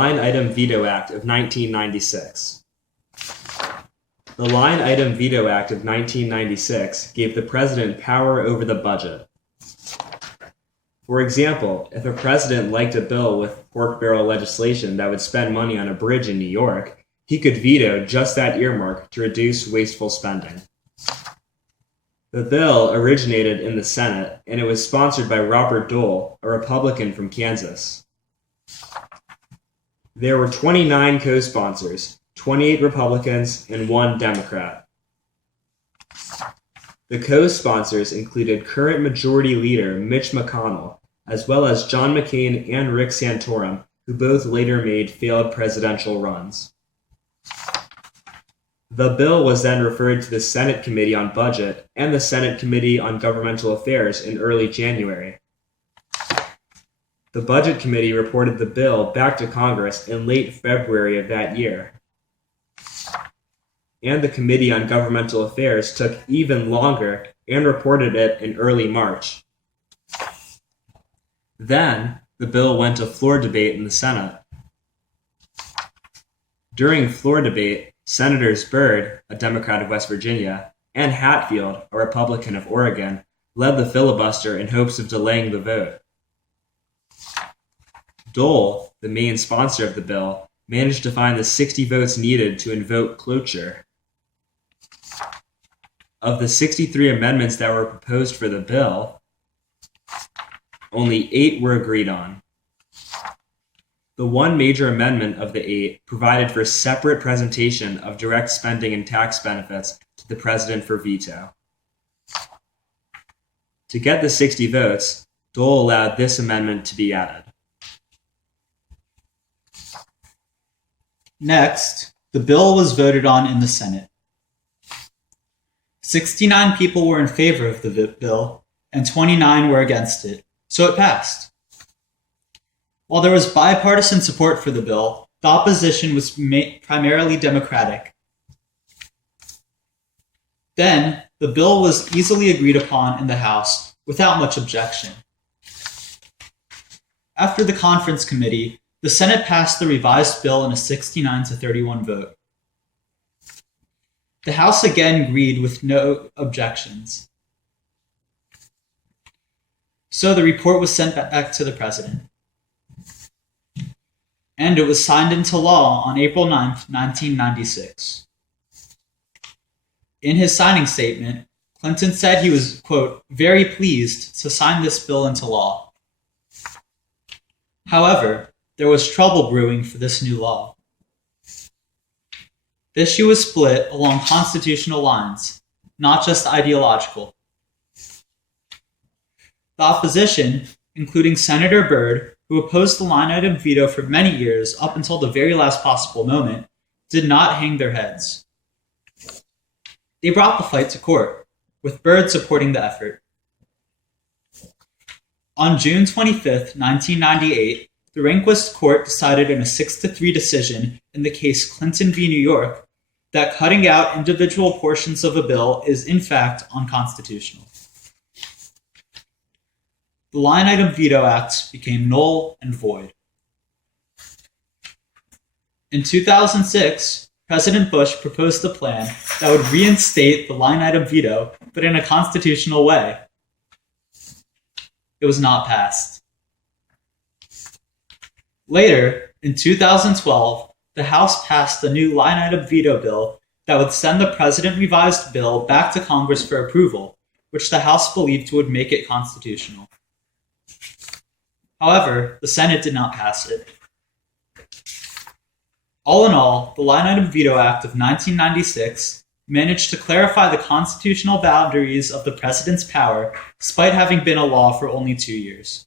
Line Item Veto Act of 1996. The Line Item Veto Act of 1996 gave the president power over the budget. For example, if a president liked a bill with pork barrel legislation that would spend money on a bridge in New York, he could veto just that earmark to reduce wasteful spending. The bill originated in the Senate, and it was sponsored by Robert Dole, a Republican from Kansas. There were 29 co-sponsors, 28 Republicans, and 1 Democrat. The co-sponsors included current Majority Leader Mitch McConnell, as well as John McCain and Rick Santorum, who both later made failed presidential runs. The bill was then referred to the Senate Committee on Budget and the Senate Committee on Governmental Affairs in early January. The Budget Committee reported the bill back to Congress in late February of that year. And the Committee on Governmental Affairs took even longer and reported it in early March. Then, the bill went to floor debate in the Senate. During floor debate, Senators Byrd, a Democrat of West Virginia, and Hatfield, a Republican of Oregon, led the filibuster in hopes of delaying the vote. Dole, the main sponsor of the bill, managed to find the 60 votes needed to invoke cloture. Of the 63 amendments that were proposed for the bill, only 8 were agreed on. The one major amendment of the 8 provided for separate presentation of direct spending and tax benefits to the president for veto. To get the 60 votes, Dole allowed this amendment to be added. Next, the bill was voted on in the Senate. 69 people were in favor of the bill, and 29 were against it, so it passed. While there was bipartisan support for the bill, the opposition was primarily Democratic. Then, the bill was easily agreed upon in the House without much objection. After the conference committee, the Senate passed the revised bill in a 69-31 vote. The House again agreed with no objections. So the report was sent back to the president. And it was signed into law on April 9, 1996. In his signing statement, Clinton said he was, quote, very pleased to sign this bill into law. However, there was trouble brewing for this new law. The issue was split along constitutional lines, not just ideological. The opposition, including Senator Byrd, who opposed the line item veto for many years up until the very last possible moment, did not hang their heads. They brought the fight to court, with Byrd supporting the effort. On June 25, 1998, the Rehnquist court decided in a 6-3 decision in the case Clinton v. New York that cutting out individual portions of a bill is in fact unconstitutional. The Line Item Veto Act became null and void. In 2006, President Bush proposed a plan that would reinstate the line item veto, but in a constitutional way. It was not passed. Later, in 2012, the House passed a new line item veto bill that would send the president-revised bill back to Congress for approval, which the House believed would make it constitutional. However, the Senate did not pass it. All in all, the Line Item Veto Act of 1996 managed to clarify the constitutional boundaries of the president's power despite having been a law for only 2 years.